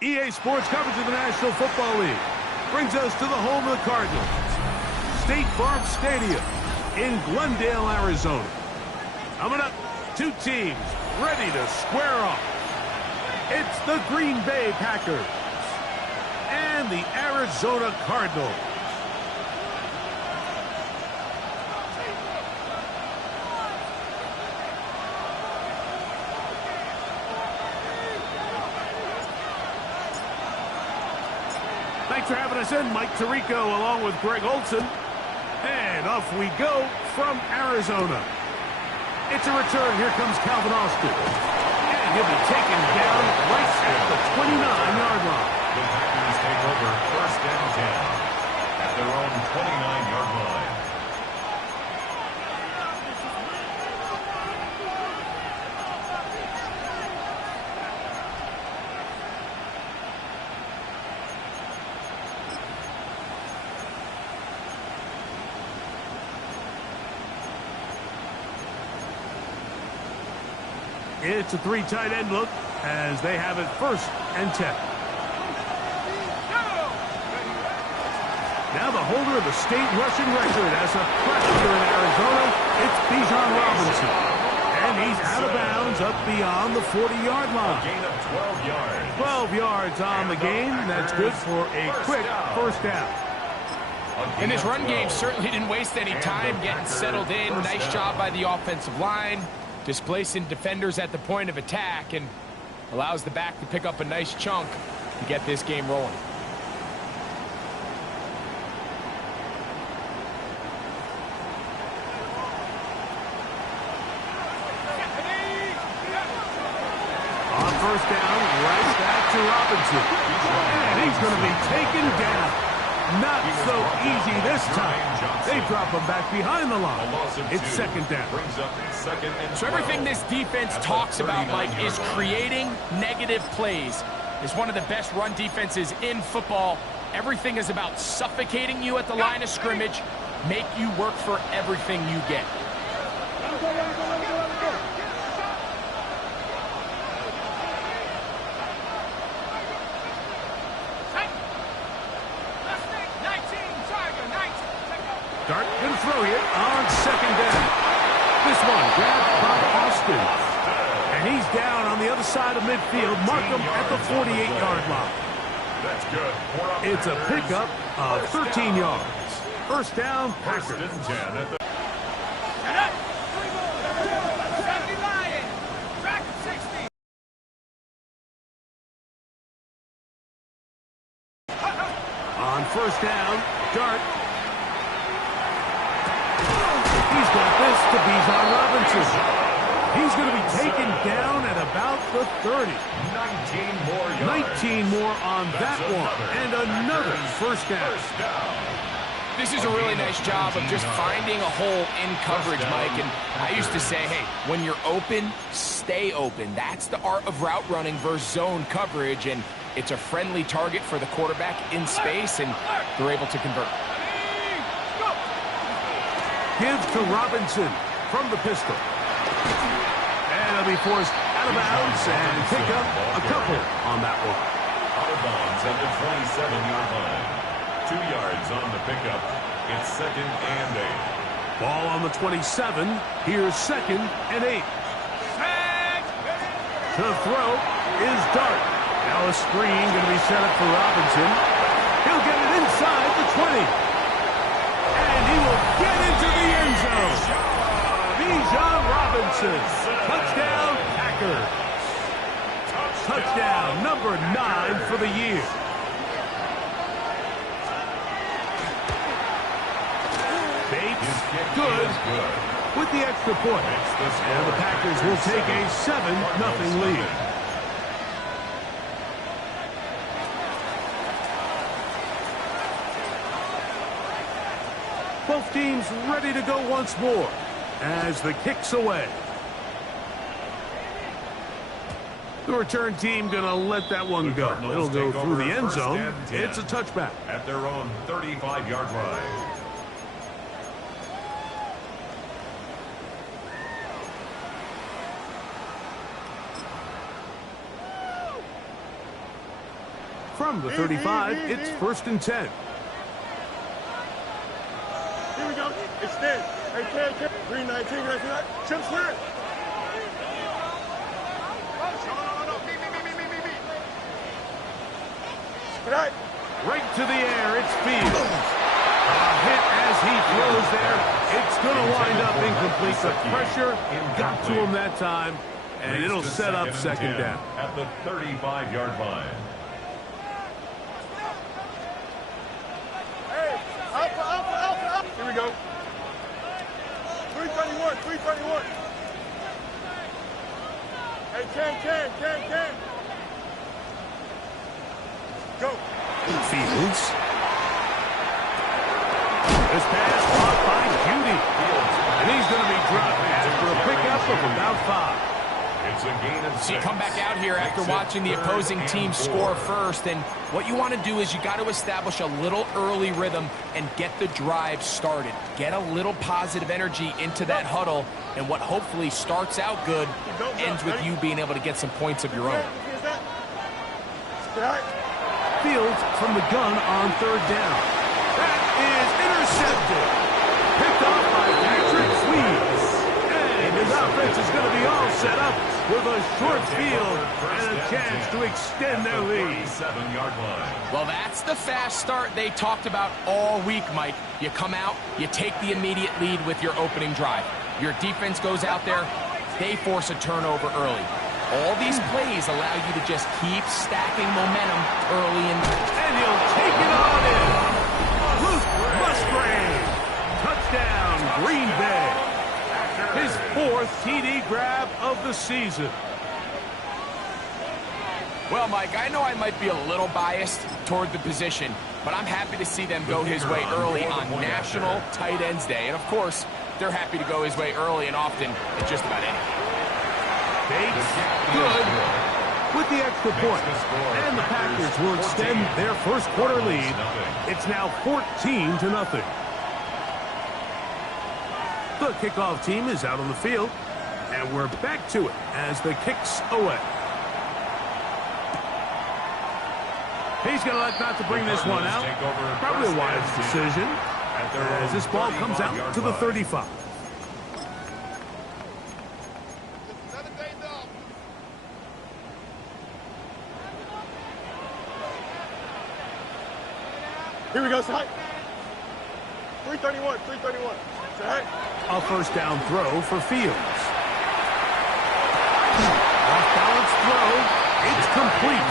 EA Sports coverage of the National Football League brings us to the home of the Cardinals, State Farm Stadium in Glendale, Arizona. Coming up, two teams ready to square off. It's the Green Bay Packers and the Arizona Cardinals. Thanks for having us in, Mike Tirico, along with Greg Olson. And off we go from Arizona. It's a return. Here comes Calvin Austin. And he'll be taken down right at the 29-yard line. The Packers take over first and 10 at their own 29-yard line. It's a three tight end look as they have it first and 10. Now the holder of the state rushing record as a freshman in Arizona, it's Bijan Robinson. And he's out of bounds up beyond the 40-yard line. A gain of 12 yards. 12 yards on the game. That's good for a quick first down. And this run game certainly didn't waste any time getting settled in. Nice job by the offensive line, displacing defenders at the point of attack, and allows the back to pick up a nice chunk to get this game rolling. On first down, right back to Robinson. And he's going to be taken down. Not so easy this time. They drop him back behind the line. It's second down. So everything this defense talks about, Mike, is creating negative plays. It's one of the best run defenses in football. Everything is about suffocating you at the line of scrimmage, make you work for everything you get. Dart going to throw here on second down. This one grabbed by Austin. And he's down on the other side of midfield. Mark him at the 48-yard line. That's good. It's a pickup of 13 yards. First down, Packers. On first down, Dart. He's got this to Bijan Robinson. He's going to be taken down at about the 30. 19 more yards. 19 more on that one. And another first down. This is a really nice job of just finding a hole in coverage, Mike. And I used to say, hey, when you're open, stay open. That's the art of route running versus zone coverage. And it's a friendly target for the quarterback in space, and they're able to convert. Gives to Robinson from the pistol. And he'll be forced out of bounds and pick up a couple on that one. Out of bounds at the 27-yard line. 2 yards on the pickup. It's second and 8. Ball on the 27. Here's second and 8. To throw is Dart. Now a screen going to be set up for Robinson. He'll get it inside the 20. And he will get into the end zone. Bijan Robinson. Touchdown, Packers. Touchdown number 9 for the year. Bates, good with the extra point. And the Packers will take a 7-0 lead. Both teams ready to go once more as the kick's away. The return team going to let that one go. It'll go through the end zone. It's a touchback. At their own 35-yard line. From the 35, it's 1st and 10. Here we go. Extend. Hey, Ken. 319. Chip Smith. Right to the air, it's Fields. A hit as he throws there. It's going to wind up incomplete. The pressure got to him that time, and it'll set up 2nd down. At the 35-yard line. Hey, up. Here we go. 331. Hey, Ken. Go. Fields. This pass caught by Judy. And he's going to be dropped after a pickup of about 5. It's a gain of 6. So you come back out here after watching the opposing team score first, and what you want to do is you got to establish a little early rhythm and get the drive started. Get a little positive energy into that huddle, and what hopefully starts out good ends with you being able to get some points of your own. Fields from the gun on 3rd down. That is intercepted. Picked off by Patrick Sweet. And his offense is going to be all set up with a short field and a chance to extend their lead. 7-yard line. Well, that's the fast start they talked about all week, Mike. You come out, you take the immediate lead with your opening drive. Your defense goes out there, they force a turnover early. All these plays allow you to just keep stacking momentum early in. And he'll take it on in. Luke Musgrave. Touchdown, Green Bay. His 4th TD grab of the season. Well, Mike, I know I might be a little biased toward the position, but I'm happy to see them go his way early on National Tight Ends Day. And, of course, they're happy to go his way early and often at just about anything. Bates, good, with the extra point. And the Packers will extend their 1st quarter lead. It's now 14-0. The kickoff team is out on the field, and we're back to it as the kick's away. He's going to let not to bring this one out. Probably a wise decision as this ball comes out to the 35. Here we go, Sai. 331. Sai. A 1st down throw for Fields. Off balance throw. It's complete.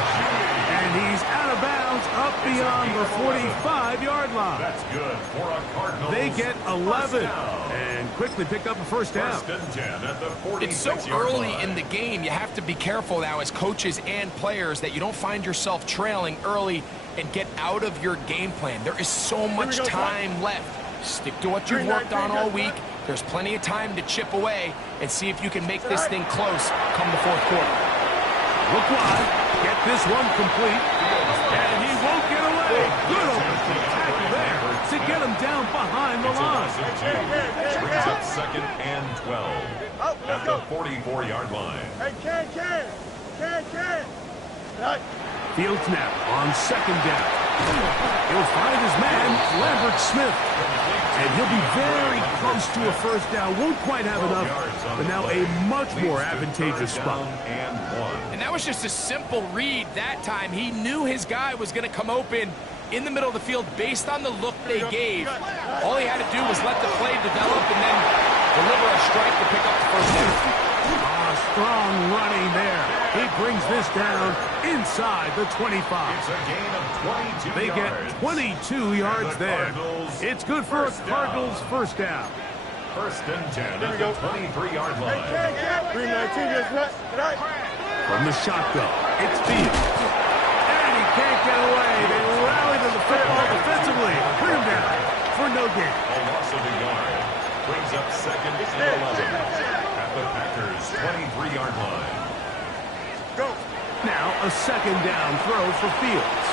And he's out of bounds up beyond the 45-yard line. That's good for a Cardinals. They get 11 and quickly pick up a 1st down. 1st and 10 at the 46-yard line. It's so early in the game, you have to be careful now as coaches and players that you don't find yourself trailing early and get out of your game plan. There is so much time left. Stick to what you've worked on all week. There's plenty of time to chip away and see if you can make this thing close come the 4th quarter. Look wide. Get this one complete. And he won't get away. Good open tackle there to get him down behind the line. Brings up 2nd and 12 at the 44-yard line. Hey, Ken. Fields now on 2nd down. He'll find his man, Lambert Smith. And he'll be very close to a 1st down. Won't quite have enough, but now a much more advantageous spot. And that was just a simple read that time. He knew his guy was going to come open in the middle of the field based on the look they gave. All he had to do was let the play develop and then deliver a strike to pick up the 1st down. Strong running there. He brings this down inside the 25. It's a gain of 22 They get 22 yards there. It's good for a Cardinals 1st down. 1st and 10 at the 23-yard line. 319. From the shotgun, it's Fields. And he can't get away. They rally to the football defensively. Put him down for no gain. A loss of a yard. Brings up 2nd and 11 at the Packers' 23-yard line. Go. Now a 2nd down throw for Fields.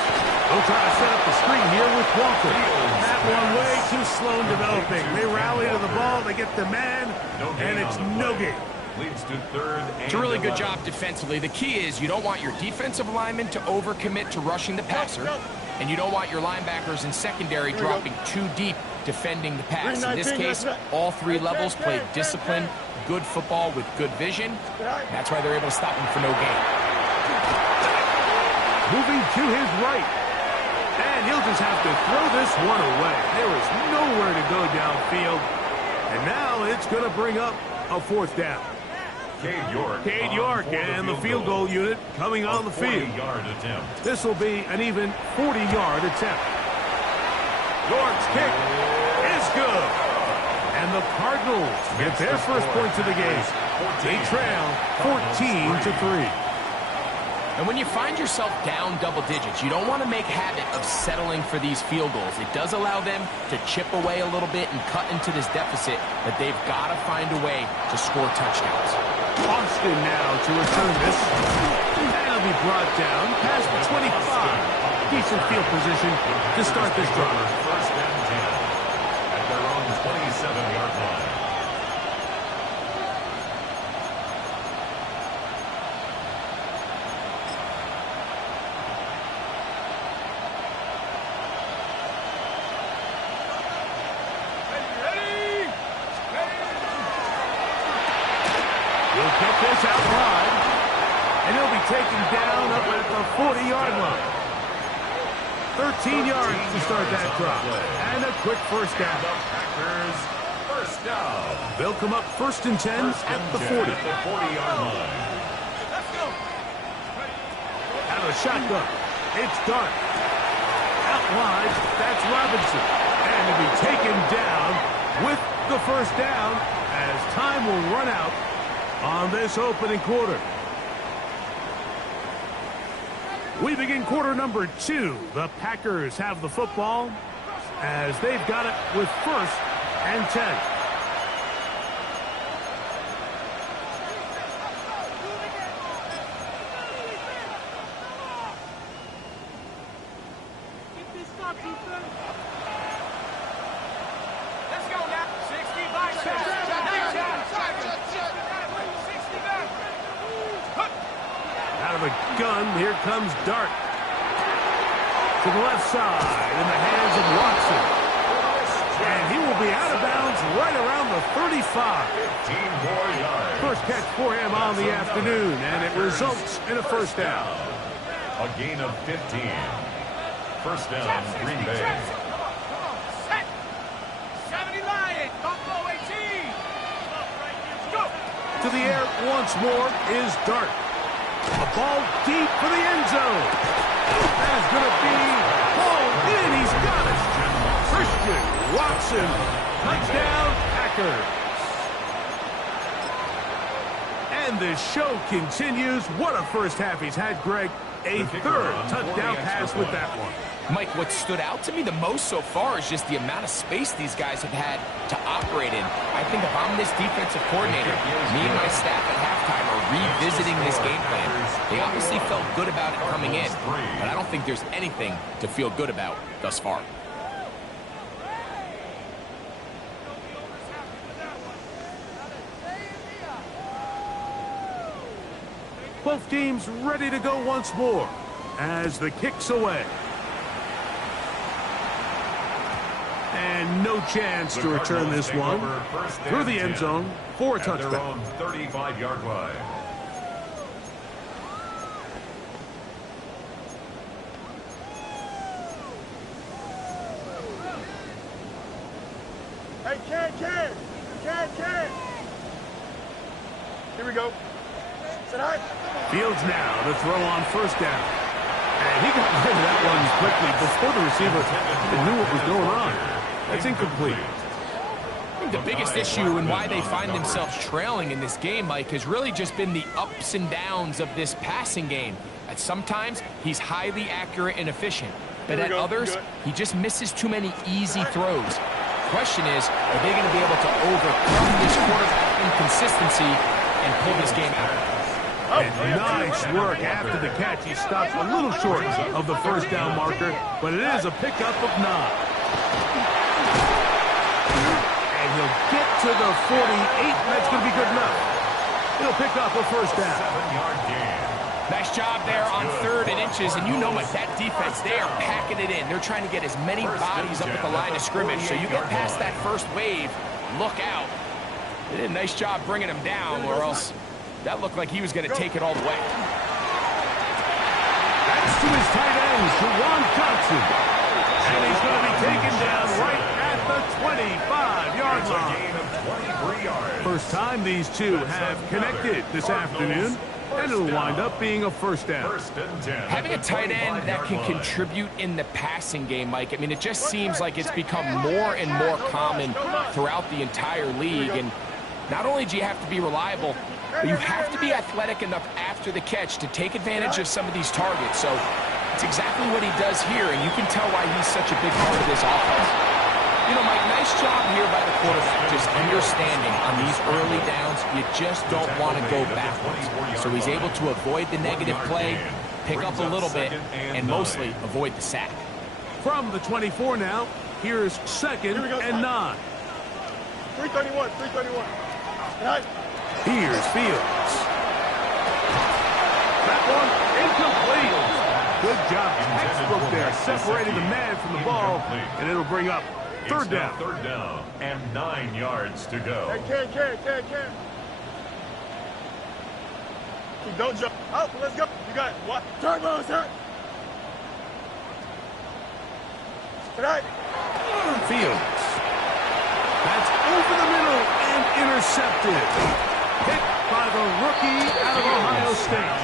They'll try to set up the screen here with Walker. That one way too slow in developing. They rally to the ball, they get the man, and it's no gain. Leads to third and It's a really good 11. job defensively. The key is you don't want your defensive linemen to overcommit to rushing the passer, and you don't want your linebackers and secondary dropping too deep defending the pass. In this case, all three levels played disciplined, good football with good vision. That's why they're able to stop him for no gain. Moving to his right. And he'll just have to throw this one away. There is nowhere to go downfield. And now it's going to bring up a fourth down. Cade York and the field goal unit coming on the field. 40-yard attempt. This will be an even 40-yard attempt. York's kick is good. And the Cardinals get their first points of the game. They trail 14-3. And when you find yourself down double digits, you don't want to make habit of settling for these field goals. It does allow them to chip away a little bit and cut into this deficit, but they've got to find a way to score touchdowns. Austin now to return this. That'll be brought down past the 25. Decent field position to start this drive. First and 10 at their own 27-yard line. Get this out wide, and he'll be taken down up at the 40-yard line. 13 yards to start that drive, and a quick first down. Packers first down. They'll come up first and 10 at the 40. At the 40-yard line. Out of a shotgun, it's Dart. Out wide, that's Robinson, and he'll be taken down with the first down as time will run out on this opening quarter. We begin quarter number 2. The Packers have the football as they've got it with first and 10. Let's go now. 65 Out of a gun, here comes Dart. To the left side in the hands of Watson. And he will be out of bounds right around the 35. 15 more yards. First catch for him on the afternoon, and it results in a first down. A gain of 15. First down, Green Bay. Set. 70 Lions. Buffalo 18. Go. To the air once more is Dart. A ball deep for the end zone. That is going to be hauled in. He's got it. Christian Watson. Touchdown, Packers. And the show continues. What a first half he's had, Greg. A third touchdown pass with that one. Mike, what stood out to me the most so far is just the amount of space these guys have had to operate in. I think if I'm this defensive coordinator, me and my staff at halftime are revisiting this game plan. They obviously felt good about it coming in, but I don't think there's anything to feel good about thus far. Both teams ready to go once more as the kick's away. And no chance to return this one through the end zone for a touchdown. 35-yard line. Hey, Ken. Here we go. Sit high. Fields now to throw on first down. And he got rid of that one quickly before the receiver knew what was going on. That's incomplete. I think the biggest issue and why they find themselves trailing in this game, Mike, has really just been the ups and downs of this passing game. At sometimes, he's highly accurate and efficient. But at others, he just misses too many easy throws. The question is, are they going to be able to overcome this quarterback inconsistency and pull this game out? And nice work after the catch. He stopped a little short of the first down marker, but it is a pickup of 9. And he'll get to the 48, and that's going to be good enough. He'll pick up a first down. 7-yard gain. Nice job there on 3rd and inches, and you know what, that defense, they are packing it in. They're trying to get as many bodies up at the line of scrimmage, so you get past that first wave, look out. They did a nice job bringing him down, or else that looked like he was going to take it all the way. That's to his tight end, Juwan Johnson. And he's going to be taken down right at the 25-yard line. Gain of 23 yards. First time these two have connected this afternoon, and it'll wind up being a first down. 1st and 10. Having a tight end that can contribute in the passing game, Mike, I mean, it just seems like it's become more and more common throughout the entire league. And not only do you have to be reliable, but you have to be athletic enough after the catch to take advantage of some of these targets. So it's exactly what he does here, and you can tell why he's such a big part of this offense. You know, Mike, nice job here by the quarterback, just understanding on these early downs, you just don't want to go backwards. So he's able to avoid the negative play, pick up a little bit, and mostly avoid the sack. From the 24 now, here's 2nd and 9. 331. Right. Here's Fields. That one incomplete. Good job, textbook there, separating the man from the ball, and it'll bring up 3rd down. 3rd down and 9 yards to go. Hey, Ken. Don't jump. Up, let's go. You got it. What? Turbo, sir. Right. Fields. That's over the middle and intercepted. Picked by the rookie out of Ohio State.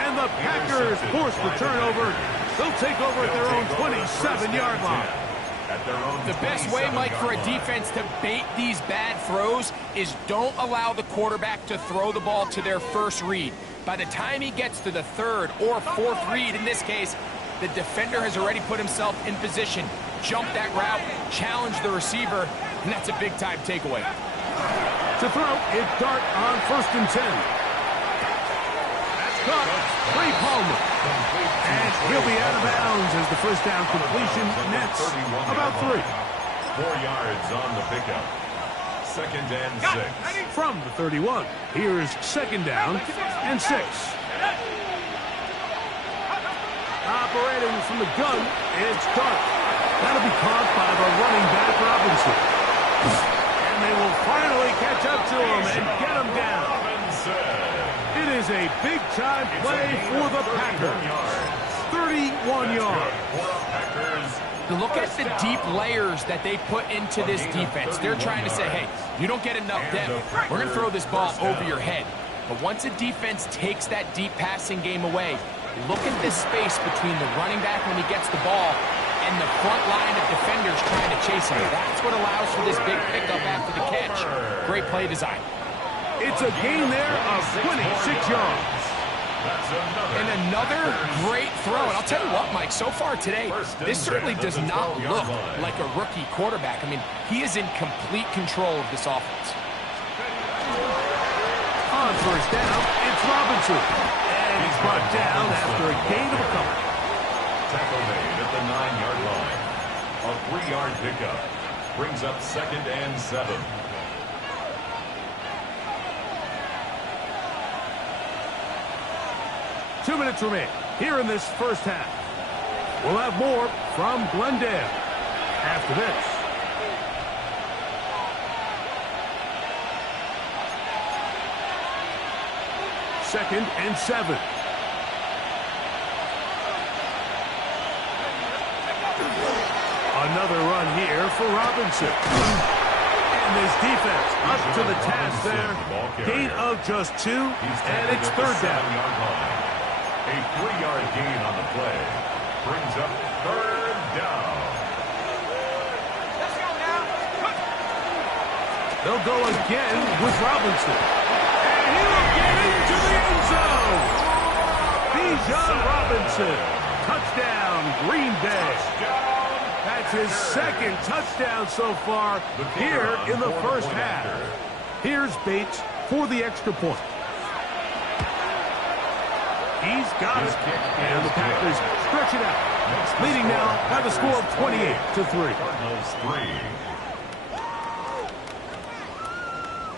And the Packers force the turnover. They'll take over at their own 27-yard line. The best way, Mike, for a defense to bait these bad throws is don't allow the quarterback to throw the ball to their first read. By the time he gets to the 3rd or 4th read, in this case, the defender has already put himself in position, jump that route, challenge the receiver, and that's a big-time takeaway. To throw, it's Dart on 1st and 10. That's caught. Trey Palmer. And he'll be out of bounds as the first down completion nets about 3. 4 yards on the pickup. 2nd and 6. From the 31, here's 2nd down and 6. Operating from the gun, it's Dart. That'll be caught by the running back, Robinson. And they will finally catch up to him and get him down. It is a big-time play for the Packers. 31 yards. Look at the deep layers that they put into this defense. They're trying to say, hey, you don't get enough depth. We're going to throw this ball over your head. But once a defense takes that deep passing game away, look at this space between the running back when he gets the ball and the front line of defenders trying to chase him. That's what allows for this big pickup after the catch. Great play design. It's a gain there of 26 yards. And another great throw. And I'll tell you what, Mike, so far today, this certainly does not look like a rookie quarterback. I mean, he is in complete control of this offense. On 1st down, it's Robinson. And he's brought down after a gain of a couple. Tackle made at the 9-yard line. A 3-yard pickup brings up 2nd and 7. Two minutes remain here in this first half. We'll have more from Glendale after this. Second and 7. Another run here for Robinson. And his defense up to the task there. Gain of just 2, and it's 3rd down. A 3-yard gain on the play brings up 3rd down. Let's go now. They'll go again with Robinson. And he will get into the end zone. Bijan Robinson. Touchdown, Green Bay. That's his 2nd touchdown so far here in the first half. Here's Bates for the extra point. He's got it. And the Packers stretch it out. Leading now by the score of 28-3.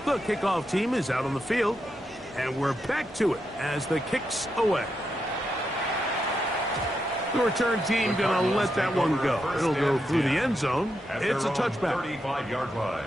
The kickoff team is out on the field. And we're back to it as the kick's away. The return team going to let that one go. It'll go through the end zone. It's a touchback. 35-yard line.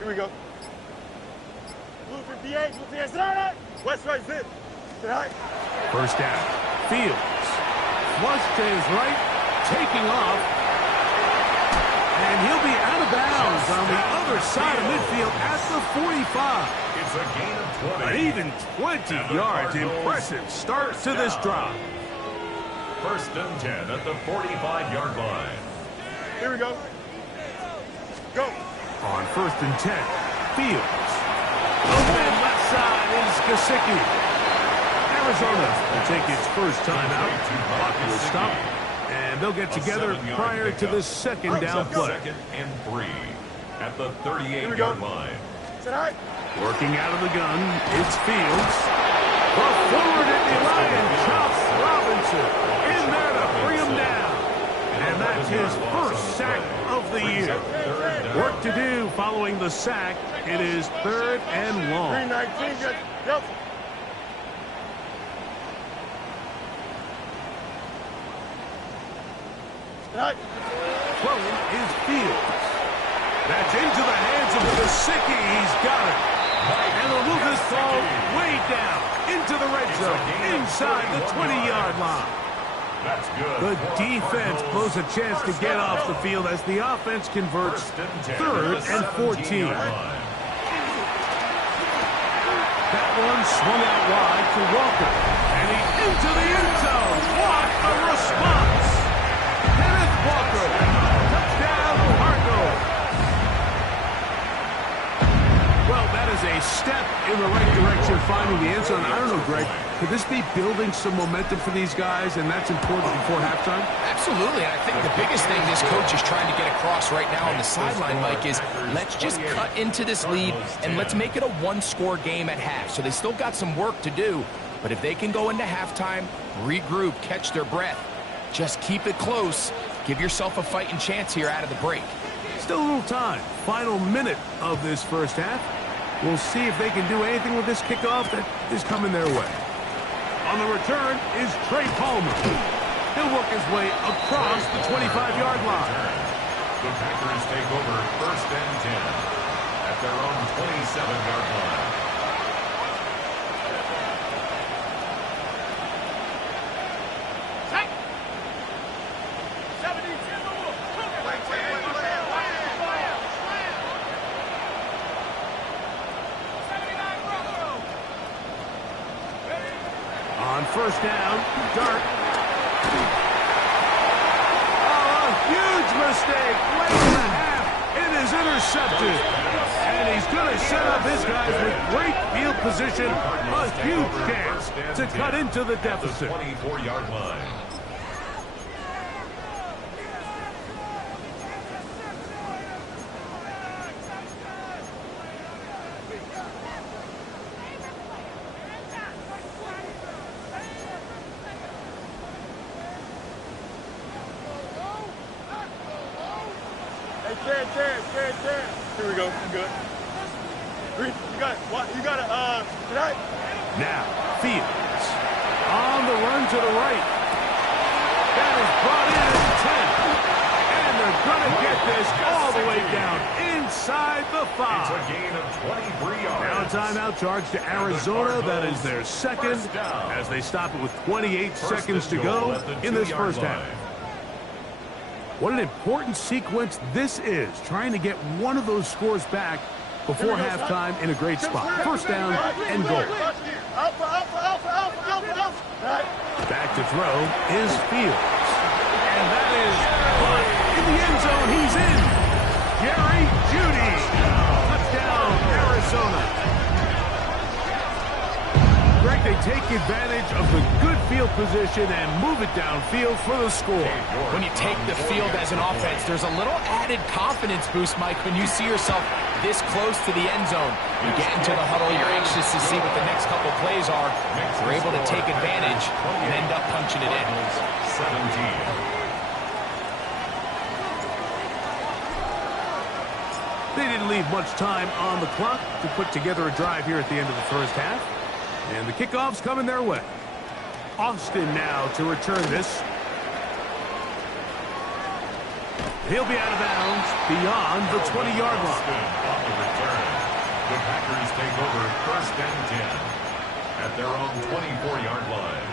Here we go. Blue 58, blue 58, sit out. West right, zip. Sit out. First down. Fields. Flush to his right. Taking off. And he'll be out of bounds on the other side of midfield at the 45. It's a gain of 20. An even 20 yards. Impressive start to this drive. First and 10 at the 45-yard line. Here we go. Go. On first and 10, Fields. Open left side is Gesicki. Arizona will take its first time out. Clock will stop, and they'll get together prior to the second down play. Second and 3 at the 38-yard line. Working out of the gun, it's Fields. The forward at the line, and chops Robinson in there to bring him down. And that's his first sack of the year. Work to do following the sack. It is third and long. 319, yep. Throwing is Fields. That's into the hands of Gesicki. He's got it. And they'll move this ball way down into the red zone, inside the 20-yard line. That's good. The defense blows a chance to get off the field as the offense converts third and 14. That one swung out wide to Walker. And he into the end zone. What a response. Kenneth Walker. Touchdown, Cardinals. Well, that is a step in the right direction, finding the end zone. I don't know, Greg. Could this be building some momentum for these guys, and that's important before halftime? Absolutely, and I think the biggest thing this coach is trying to get across right now on the sideline, Mike, is let's just cut into this lead, and let's make it a one-score game at half. So they still got some work to do, but if they can go into halftime, regroup, catch their breath, just keep it close, give yourself a fighting chance here out of the break. Still a little time. Final minute of this first half. We'll see if they can do anything with this kickoff that is coming their way. On the return is Trey Palmer. He'll work his way across the 25-yard line. The Packers take over first and 10 at their own 27-yard line. On first down, Dart. Oh, a huge mistake. Late in the half. It is intercepted. And he's going to set up his guys with great field position. A huge chance to cut into the deficit. 24-yard line. Here we go. I'm good. Green, you got it. What? You got it. Tonight. Now, Fields on the run to the right. That is brought in at 10. And they're going to get this all the way down inside the 5. It's a gain of 23 yards. Now a timeout charge to Arizona. That is their second as they stop it with 28 seconds to go in this first half. What an important sequence this is, trying to get one of those scores back before halftime in a great spot. First down and goal. Back to throw is Fields. And that is caught in the end zone. He's in. Jerry Jeudy. Touchdown, Arizona. like they take advantage of the good field position and move it downfield for the score. When you take the field as an offense, there's a little added confidence boost, Mike, when you see yourself this close to the end zone. You get into the huddle, you're anxious to see what the next couple plays are. You're able to take advantage and end up punching it in. 17. They didn't leave much time on the clock to put together a drive here at the end of the first half. And the kickoff's coming their way. Austin now to return this. He'll be out of bounds beyond the 20-yard line. On the return, the Packers take over 1st and 10 at their own 24-yard line.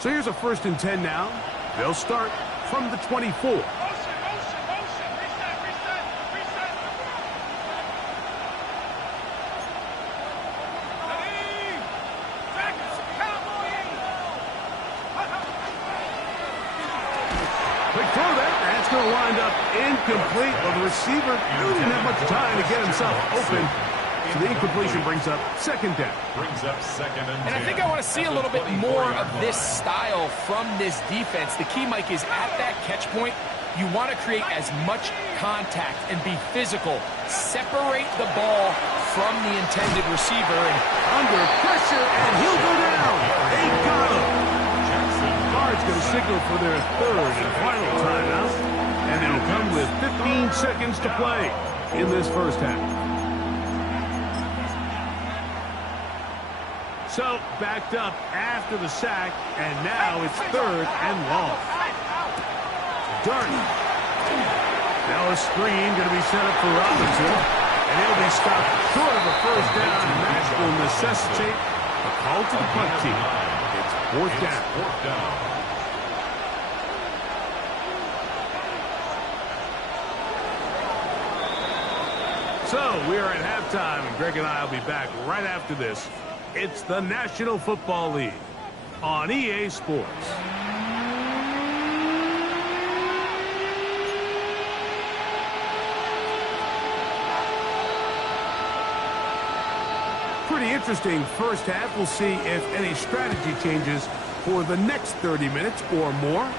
So here's a 1st and 10 now. They'll start from the 24. Going to wind up incomplete. Well, the receiver really didn't have much time to get himself open. So the incompletion brings up 2nd down. Brings up 2nd and 10. And I think I want to see a little bit more of this style from this defense. The key, Mike, is at that catch point, you want to create as much contact and be physical. Separate the ball from the intended receiver. And under pressure, and he'll go down. They got him. Guards going to signal for their 3rd and final timeout. And it'll come with 15 seconds to play in this first half. So, backed up after the sack, and now it's 3rd and long. Darton. Now a screen going to be set up for Robinson, and he'll be stopped short of a 1st down, and that will necessitate a call to the punt team. It's 4th down. 4th down. So, we are at halftime, and Greg and I will be back right after this. It's the National Football League on EA Sports. Pretty interesting first half. We'll see if any strategy changes for the next 30 minutes or more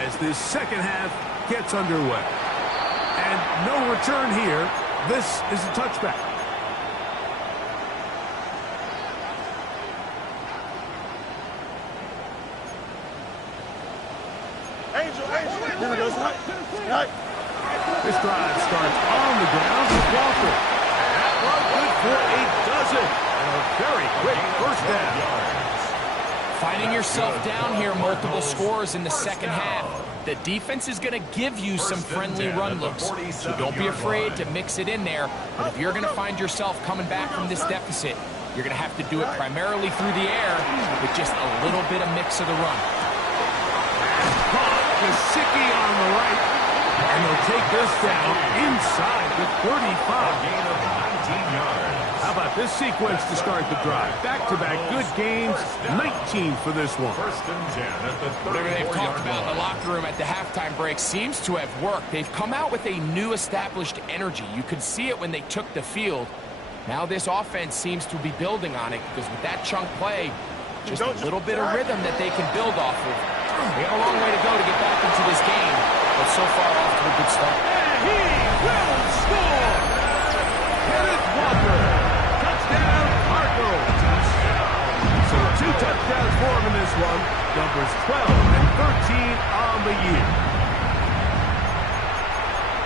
as this second half gets underway. And no return here. This is a touchback. Angel. Here we go. This drive starts on the ground with Walker. That one good for a dozen. And a very quick 1st down. Finding yourself down here, multiple scores in the second half. The defense is going to give you some friendly run looks, so don't be afraid to mix it in there. But if you're going to find yourself coming back from this deficit, you're going to have to do it primarily through the air with just a little bit of mix of the run. Caught Gesicki on the right, and they'll take this down inside the 35. Gain of 19 yards. How about this sequence to start the drive? Back-to-back good games, 19 for this one. 1st and 10 at the 34-yard line. Whatever they've talked about in the locker room at the halftime break seems to have worked. They've come out with a new established energy. You could see it when they took the field. Now this offense seems to be building on it because with that chunk play, just a little bit of rhythm that they can build off of. They have a long way to go to get back into this game, but so far off to a good start. And he will score! Kenneth Walker! Touchdown, Cardinals! So 2 touchdowns for him in this one. Numbers 12 and 13 on the year.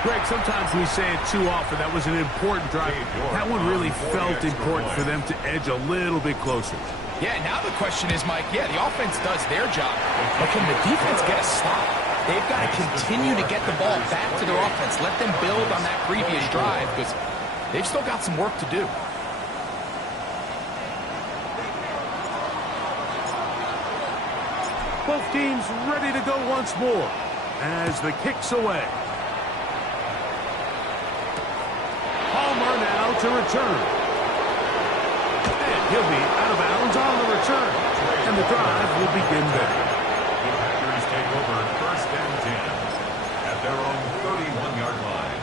Greg, sometimes we say it too often. That was an important drive. That one really felt important for them to edge a little bit closer. Yeah, now the question is, Mike, the offense does their job, but can the defense get a stop? They've got to continue to get the ball back to their offense. Let them build on that previous drive because they've still got some work to do. Both teams ready to go once more as the kick's away. Palmer now to return. And he'll be out of bounds on the return. And the drive will begin there. The Packers take over 1st and 10 at their own 31-yard line.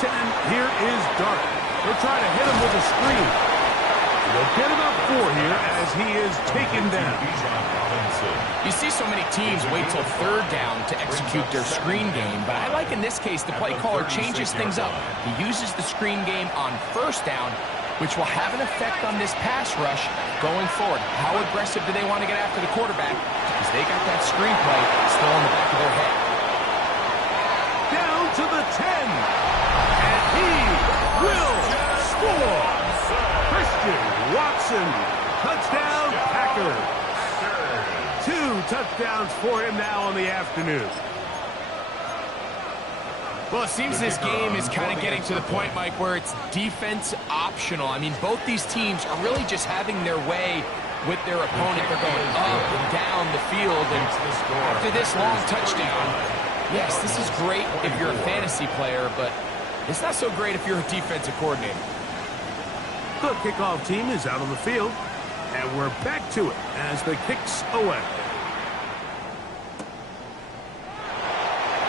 10, here is Dart. They'll try to hit him with a screen. They'll get about 4 here as he is taken down. You see so many teams wait till 3rd down to execute their screen game, but I like in this case the play caller changes things up. He uses the screen game on 1st down, which will have an effect on this pass rush going forward. How aggressive do they want to get after the quarterback? Because they got that screen play still in the back of their head. Down to the 10. And he will score. Christian Watson, touchdown Packers. 2 touchdowns for him now on the afternoon. Well, it seems this game is kind of getting to the point, Mike, where it's defense optional. I mean, both these teams are really just having their way with their opponent. They're going up and down the field, and after this long touchdown, yes, this is great if you're a fantasy player, but it's not so great if you're a defensive coordinator. The kickoff team is out on the field, and we're back to it as the kicks away.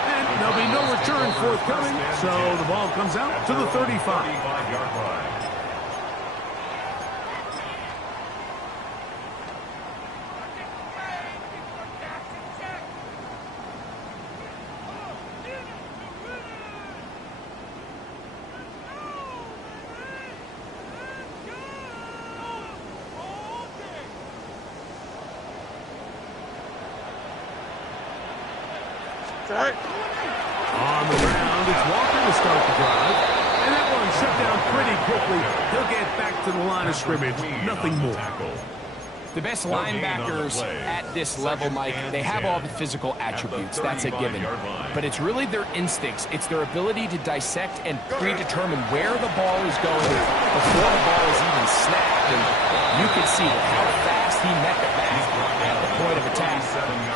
And there'll be no return forthcoming, so the ball comes out to the 35. 35-yard line. On the ground, it's Walker to start the drive. And that one shut down pretty quickly. He'll get back to the line of scrimmage. Nothing more. The best linebackers at this level, Mike, they have all the physical attributes. That's a given. But it's really their instincts. It's their ability to dissect and predetermine where the ball is going before the ball is even snapped. And you can see how fast he met the back at the point of attack.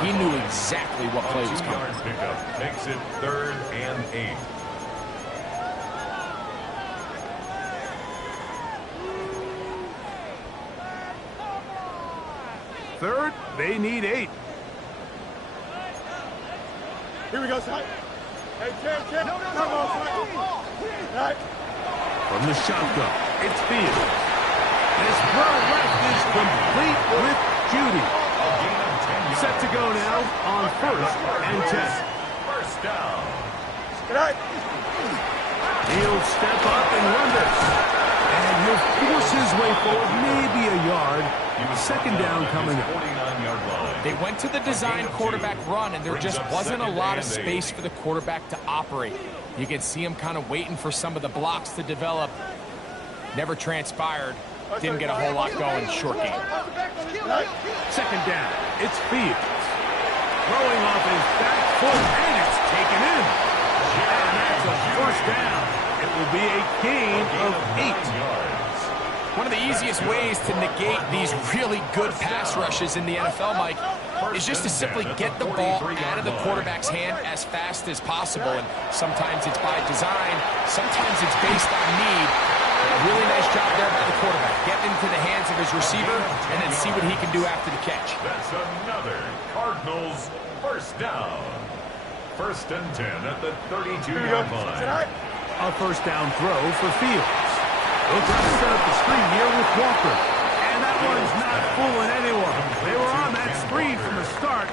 He knew exactly what play was coming. Pickup makes it 3rd and 8. Third, they need 8. Here we go, son. Hey, Cam. Come on, son. From the shotgun, it's Field. His throw left is complete with Judy. Set to go now on 1st and 10. First down. He'll step up and run this. And he'll force his way forward, maybe a yard. 2nd down coming up. 49-yard line. They went to the design quarterback run, and there just wasn't a lot of space for the quarterback to operate. You can see him kind of waiting for some of the blocks to develop. Never transpired. Didn't get a whole lot going short game. 2nd down, it's Fields. Throwing off his back foot, and it's taken in. And that's a 1st down. It will be a gain of 8. One of the easiest ways to negate these really good pass rushes in the NFL, Mike, is just to simply get the ball out of the quarterback's hand as fast as possible. And sometimes it's by design, sometimes it's based on need. A really nice job there by the quarterback. Get into the hands of his receiver and then see what he can do after the catch. That's another Cardinals 1st down. 1st and 10 at the 32-yard line. A 1st down throw for Fields. They'll try to set up the screen here with Walker. And that one's not fooling anyone. They were on that screen from the start,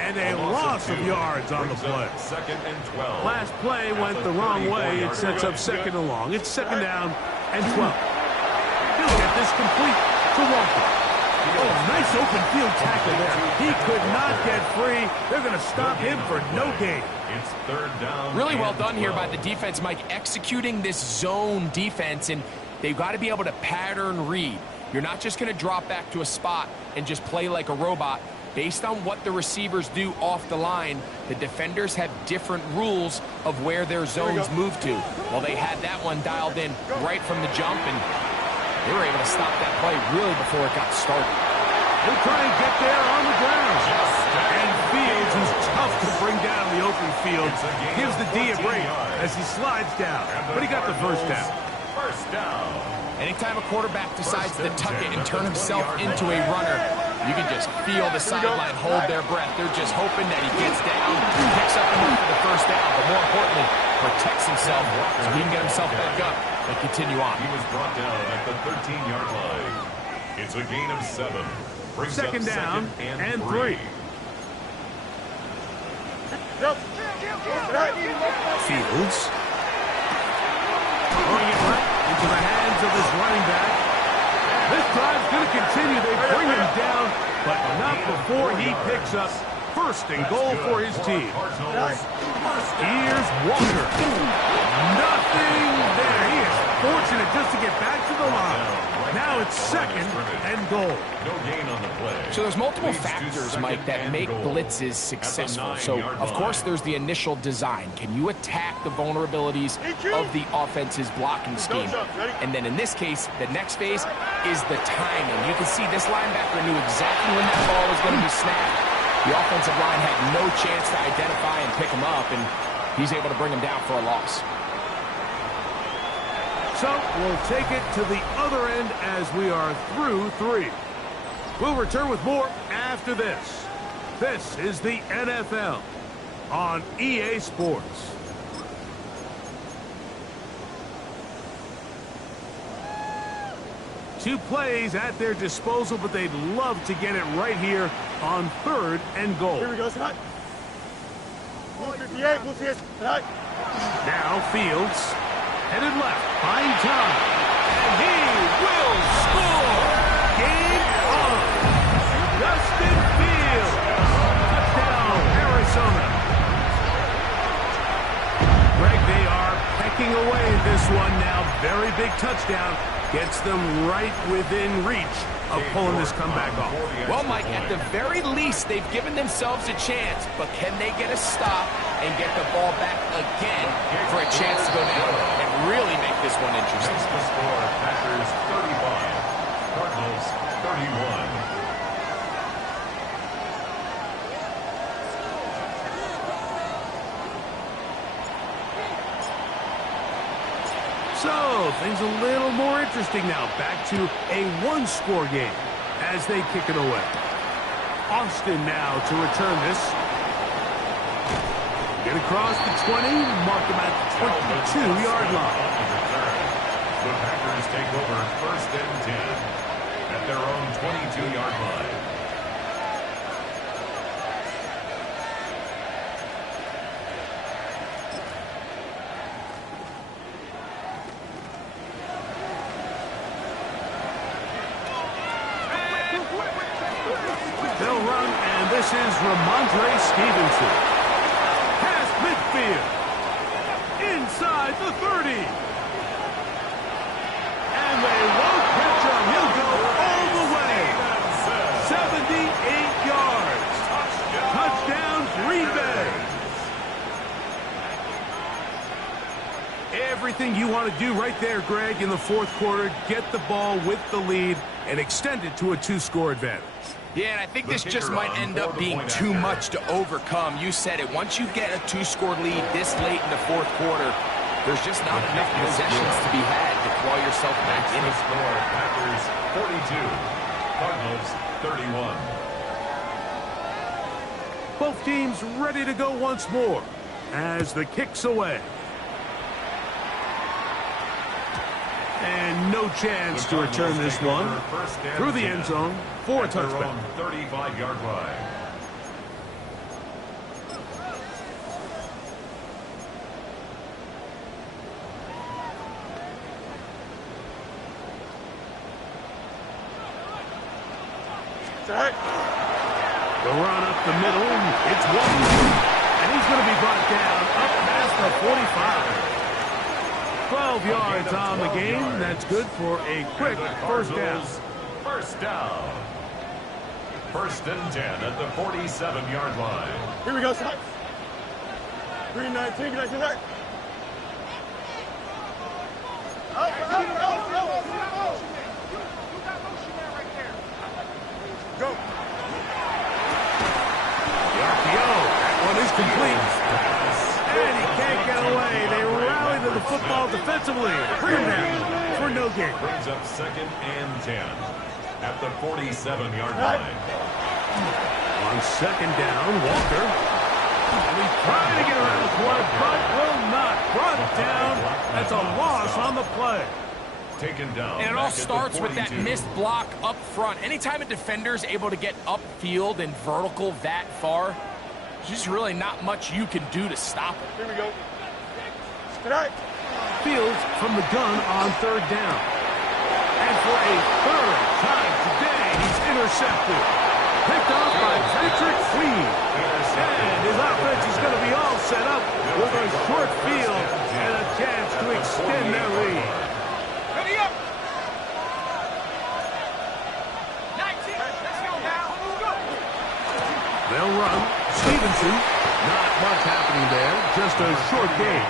and a loss of yards on the play. 2nd and 12. Last play went the wrong way. It sets up 2nd and long. It's 2nd down and 12. He'll get this complete to Walker. Oh, nice open field tackle there. He could not get free. They're going to stop him for no gain. It's 3rd down. Really well done here by the defense, Mike, executing this zone defense, and they've got to be able to pattern read. You're not just going to drop back to a spot and just play like a robot. Based on what the receivers do off the line, the defenders have different rules of where their zones move to. Well, they had that one dialed in right from the jump, and they were able to stop that play really before it got started. He'll try and get there on the ground. And Fields, who's tough to bring down in the open field, gives the D a break as he slides down. But he got the 1st down. 1st down. Anytime a quarterback decides to tuck it and turn himself into a runner, you can just feel the sideline hold their breath. They're just hoping that he gets down, picks up enough for the 1st down, but more importantly, protects himself so he can get himself back up and continue on. He was brought down at the 13-yard line. It's a gain of 7. Brings Second up down second and 3. Fields. Throwing it right into the hands of his running back. This drive's going to continue. They bring him down, but not before he picks up first and goal for his team. Here's Walker. Nothing there. He is fortunate just to get back to the line. Now it's second and goal. No gain on the play. So there's multiple factors, Mike, that make blitzes successful. So, of course, there's the initial design. Can you attack the vulnerabilities of the offense's blocking scheme? And then in this case, the next phase is the timing. You can see this linebacker knew exactly when that ball was going to be snapped. The offensive line had no chance to identify and pick him up, and he's able to bring him down for a loss. So we'll take it to the other end as we are through 3. We'll return with more after this. This is the NFL on EA Sports. Two plays at their disposal, but they'd love to get it right here on 3rd and goal. Here we go, Scott. 158, 158. Now Fields. Headed left, find time, and he will score! Game on! Justin Fields! Touchdown, Arizona! Greg, they are pecking away at this one now. Very big touchdown. Gets them right within reach of pulling this comeback off. Well, Mike, at the very least, they've given themselves a chance, but can they get a stop and get the ball back again for a chance to go down and really make this one interesting? The score, Packers 35, Cardinals 31. So, things a little more interesting now. Back to a one-score game as they kick it away. Austin now to return this. Get across the 20, mark him at the 22-yard line. The Packers take over 1st and 10 at their own 22-yard line. They'll run, and this is Ramondre Stevenson. Past midfield. Inside the 30. And they won't catch him. He'll go all the way. 78 yards. Touchdown, Green Bay. Everything you want to do right there, Greg, in the 4th quarter. Get the ball with the lead and extend it to a 2-score advantage. Yeah, and I think this just might end up being too much to overcome. You said it. Once you get a 2-score lead this late in the 4th quarter, there's just not enough possessions to be had to claw yourself back in it. Score, Packers 42, Cardinals 31. Both teams ready to go once more as the kick's away. And no chance to return this one through the end zone for a touchback. 35-yard line. The run up the middle. It's 1, and he's going to be brought down up past the 45. 12 yards on the game. That's good for a quick first down. First down. 1st and 10 at the 47-yard line. Here we go, Scott. 319, can I see that? Go. The RPO. That one is complete. And he can't get away. They rally to the football defensively. Bring him down for no gain. Brings up 2nd and 10 at the 47-yard line. On 2nd down, Walker. And he's trying to get around the corner, but will not. Brought down. That's a loss on the play. Taken down. And it all starts with that missed block up front. Anytime a defender's able to get upfield and vertical that far, there's just really not much you can do to stop it. Here we go. Good night. Fields from the gun on third down. And for a third time today, he's intercepted. Picked off by Patrick Queen. And his offense is going to be all set up with a short field and a chance to extend their lead. Ready up! 19, let's go now. They'll run. Stevenson. Not much happening there. Just a short game.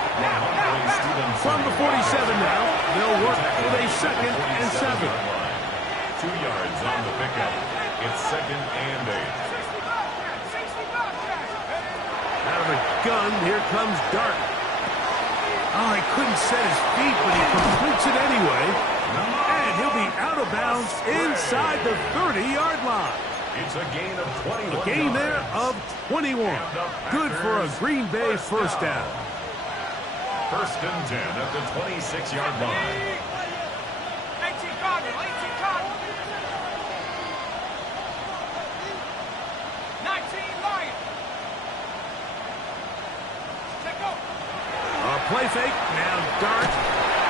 From the 47 now, they'll work with a 2nd and 7. 2 yards on the pickup. It's 2nd and 8. Out of the gun, here comes Dart. Oh, he couldn't set his feet, but he completes it anyway. And he'll be out of bounds inside the 30-yard line. It's a gain of 21. A gain there of 21. Good for a Green Bay first down. 1st and 10 at the 26-yard line. 18 Cardinal, 18 Cardinal. 19 Lion. Check go. A play fake. Now Dart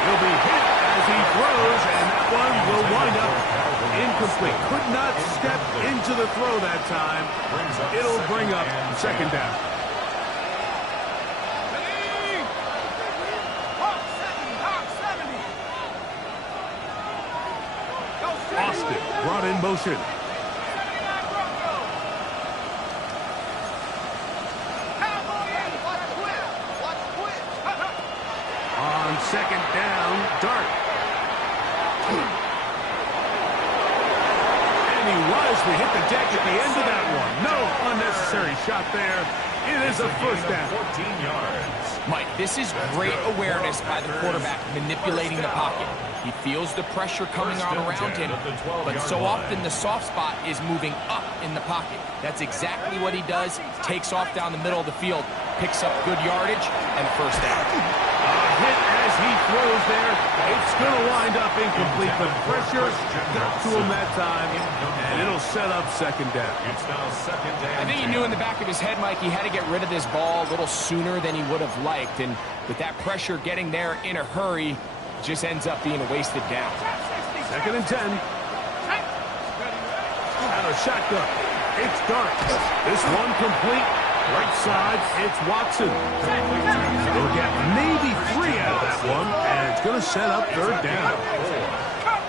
will be hit as he throws, and that one will wind up incomplete. Could not step into the throw that time. It'll bring up 2nd down. Austin brought in motion. On 2nd down, Dart. And he wisely hit the deck at the end of that one. No unnecessary shot there. It is a first down. 14 yards. Mike, this is great awareness by the quarterback manipulating the pocket. He feels the pressure coming on around him, but so often the soft spot is moving up in the pocket. That's exactly what he does. Takes off down the middle of the field, picks up good yardage, and first down. Hit as he throws there. It's going to wind up incomplete, but pressure got to him that time, and it'll set up 2nd down. It's now 2nd down. I think he knew in the back of his head, Mike, he had to get rid of this ball a little sooner than he would have liked, and with that pressure getting there in a hurry, it just ends up being a wasted down. 2nd and 10. Out of shotgun. It's Dart. This one complete. Right side, it's Watson. They'll get maybe 3 out of that one, and it's going to set up 3rd down.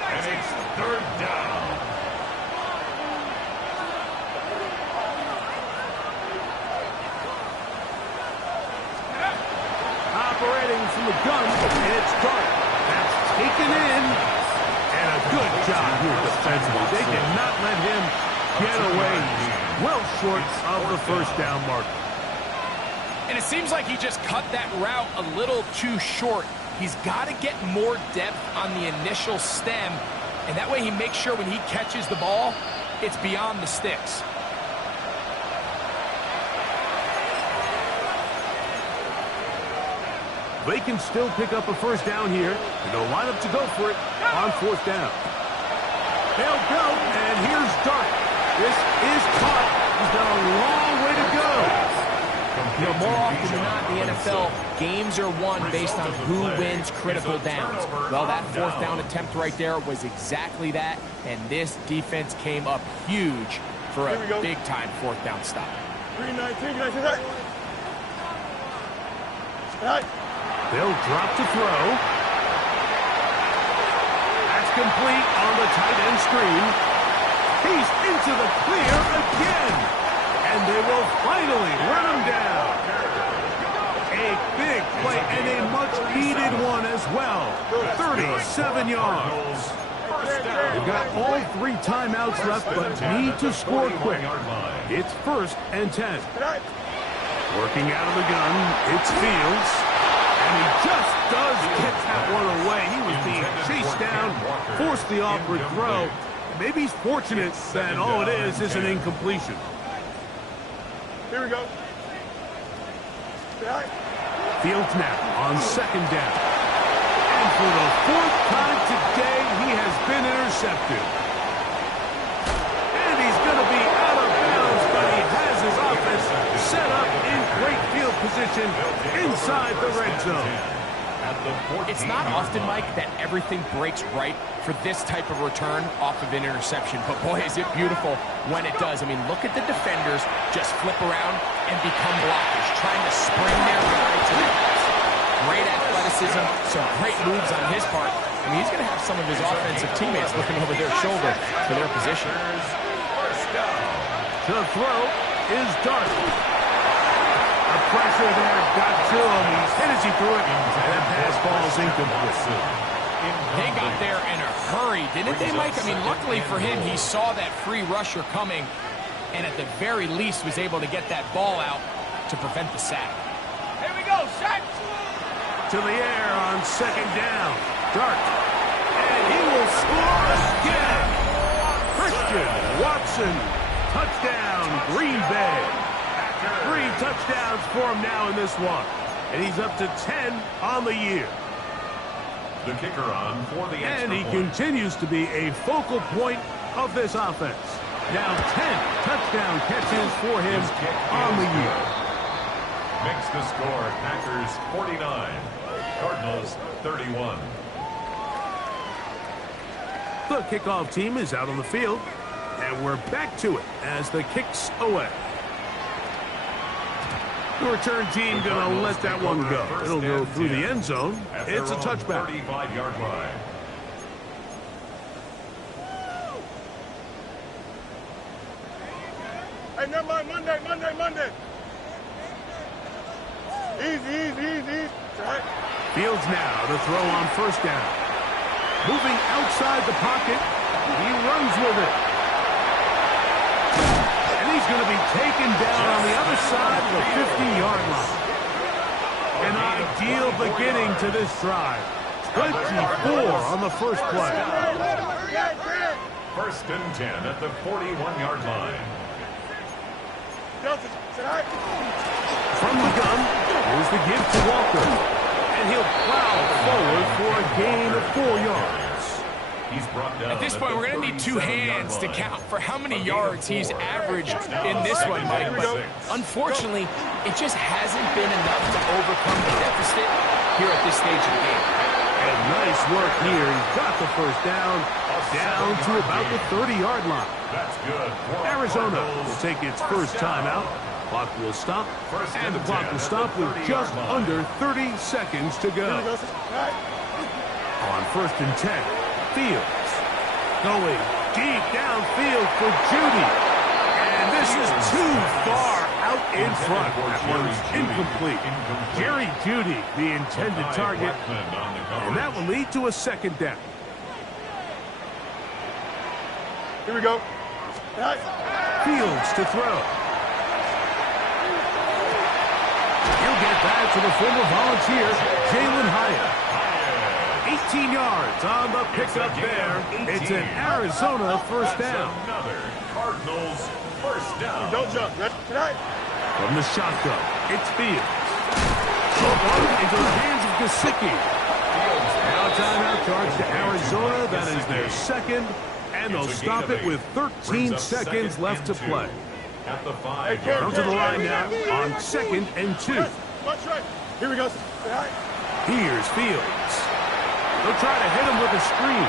And it's 3rd down. Operating from the gun, it's Dart. That's taken in. And a good job here defensively. They cannot let him get away. Well short of the first down mark. And it seems like he just cut that route a little too short. He's got to get more depth on the initial stem, and that way he makes sure when he catches the ball, it's beyond the sticks. They can still pick up a first down here, and they'll line up to go for it on 4th down. They'll go, and here's Dart. This is caught. He's got a long way to go. You know, more often than not in the NFL, games are won based on who wins critical downs. Well, that 4th down attempt right there was exactly that, and this defense came up huge for a big-time 4th down stop. 3-19, right. They'll drop to throw. That's complete on the tight end screen. He's into the clear again. And they will finally run him down. A big play and a much-needed one as well. 37 yards. They've got all 3 timeouts left, but need to score quick. It's 1st and 10. Working out of the gun, it's Fields. And he just does get that one away. He was being chased down, forced the awkward throw. Maybe he's fortunate that all it is an incompletion. Here we go. Fields now on second down. And for the fourth time today, he has been intercepted. And he's going to be out of bounds, but he has his offense set up in great field position inside the red zone. It's not often, Mike, that everything breaks right for this type of return off of an interception. But, boy, is it beautiful when it does. I mean, look at the defenders just flip around and become blockers, trying to spring their guy to the pass. Great athleticism, some great moves on his part. I mean, he's going to have some of his offensive teammates looking over their shoulder for their position. To throw is Darby. The pressure there got to him. He's hit as he threw it, and that pass ball is incomplete. They got there in a hurry, didn't they, Mike? I mean, luckily for him, he saw that free rusher coming, and at the very least was able to get that ball out to prevent the sack. Here we go, sack! To the air on second down. Dart. And he will score again. Christian Watson. Touchdown, Green Bay. 3 touchdowns for him now in this one. And he's up to 10 on the year. The kicker on for the extra And he point. continues to be a focal point of this offense. Now 10 touchdown catches for him on the year. Makes the score Packers 49, Cardinals 31. The kickoff team is out on the field. And we're back to it as the kick's away. The return team going to let that one go. It'll go through the end zone. It's a touchback. 35-yard line. Hey, never mind, Monday. Easy. Right. Fields now to throw on first down. Moving outside the pocket. He runs with it. And he's going to be taken down on the other side of the 50-yard line. An ideal beginning to this drive. 24 on the first play. First and 10 at the 41-yard line. From the gun, here's the give to Walker. And he'll plow forward for a gain of 4 yards. He's brought down at this point, we're going to need 2 hands to count for how many yards he's averaged in this one, Mike. But unfortunately, it just hasn't been enough to overcome the deficit here at this stage of the game. And nice work here. He's got the first down to about the 30-yard line. That's good. Arizona will take its first timeout. Clock will stop, and the clock will stop with just under 30 seconds to go. On first and 10, Fields going deep downfield for Judy. And this is too far out in front. That one's incomplete. Jerry Judy, the intended target, and that will lead to a second down. Here we go. Fields to throw. He'll get back to the former Volunteer, Jalen Hyatt. 18 yards on the pickup there. It's an Arizona first down. Another Cardinals first down. Don't jump. Tonight. From the shotgun, it's Fields. Short one into the hands of Gesicki. Now timeout charge to Arizona. That is their second, and they'll stop it with 13 seconds left to play. At the 5-yard Come to the line now on second and 2. Watch right. Here we go. Here's Fields. They'll try to hit him with a screen.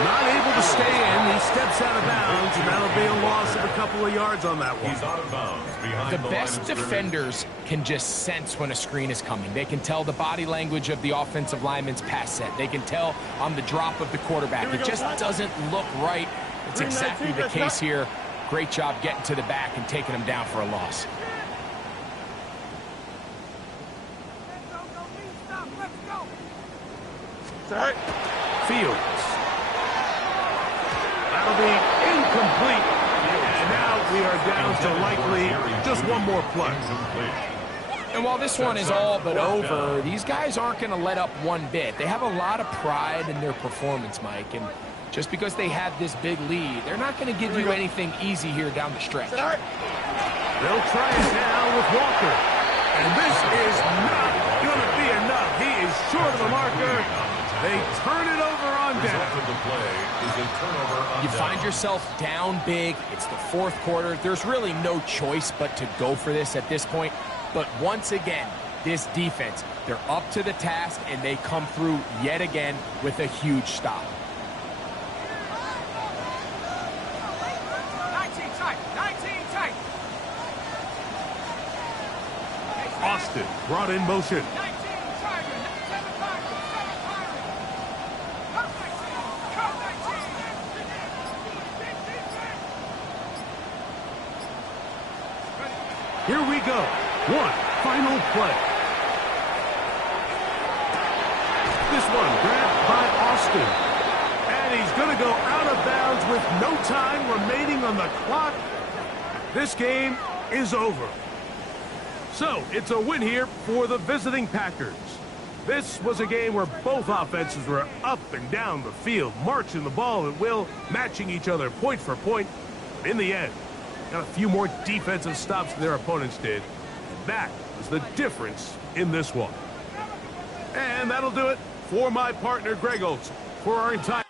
Not able to stay in. He steps out of bounds, and that'll be a loss of a couple of yards on that one. He's out of bounds behind The best defenders can just sense when a screen is coming. They can tell the body language of the offensive lineman's pass set. They can tell on the drop of the quarterback. It just doesn't look right. It's exactly the case here. Great job getting to the back and taking him down for a loss. Fields. That'll be incomplete. And now we are down to likely just one more play. And while this one is all but over, these guys aren't going to let up one bit. They have a lot of pride in their performance, Mike. And just because they have this big lead, they're not going to give you anything easy here down the stretch. They'll try it now with Walker. And this is not going to be enough. He is short of the marker. They turn it over on down. You find yourself down big. It's the fourth quarter. There's really no choice but to go for this at this point. But once again, this defense, they're up to the task, and they come through yet again with a huge stop. 19 tight. 19 tight. Austin brought in motion. 19 target. 7 target. 7 target. Come 19. Come 19. Here we go. One final play. This one grabbed by Austin. And he's going to go out of bounds with no time remaining on the clock. This game is over. So, it's a win here for the visiting Packers. This was a game where both offenses were up and down the field, marching the ball at will, matching each other point for point. But in the end, got a few more defensive stops than their opponents did. And that was the difference in this one. And that'll do it for my partner, Greg Olson, for our entire...